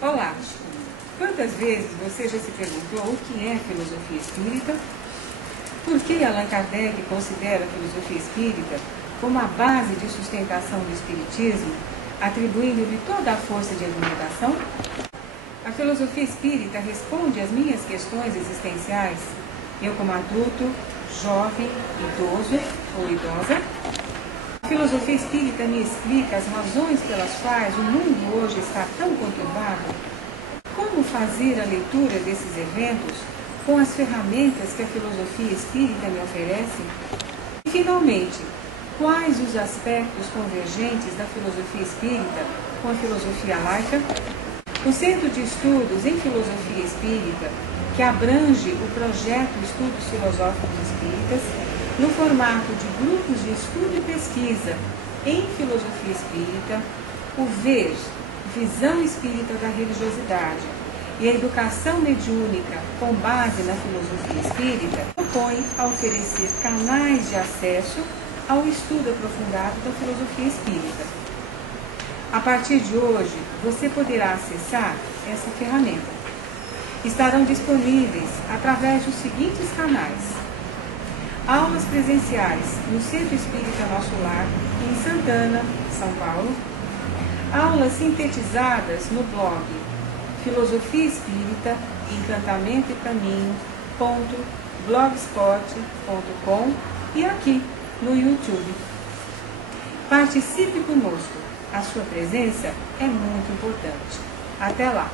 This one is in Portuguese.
Olá! Quantas vezes você já se perguntou o que é filosofia espírita? Por que Allan Kardec considera a filosofia espírita como a base de sustentação do espiritismo, atribuindo-lhe toda a força de argumentação? A filosofia espírita responde às minhas questões existenciais, eu como adulto, jovem, idoso ou idosa? A filosofia espírita me explica as razões pelas quais o mundo hoje está tão conturbado? Como fazer a leitura desses eventos com as ferramentas que a filosofia espírita me oferece? E, finalmente, quais os aspectos convergentes da filosofia espírita com a filosofia laica? O Centro de Estudos em Filosofia Espírita, que abrange o projeto Estudos Filosóficos Espíritas, no formato de grupos de estudo e pesquisa em filosofia espírita, o VER, Visão Espírita da Religiosidade, e a Educação Mediúnica com base na filosofia espírita, propõe a oferecer canais de acesso ao estudo aprofundado da filosofia espírita. A partir de hoje, você poderá acessar essa ferramenta. Estarão disponíveis através dos seguintes canais: aulas presenciais no Centro Espírita Nosso Lar, em Santana, São Paulo. Aulas sintetizadas no blog Filosofia Espírita, Encantamento e Caminho.blogspot.com e aqui no YouTube. Participe conosco. A sua presença é muito importante. Até lá!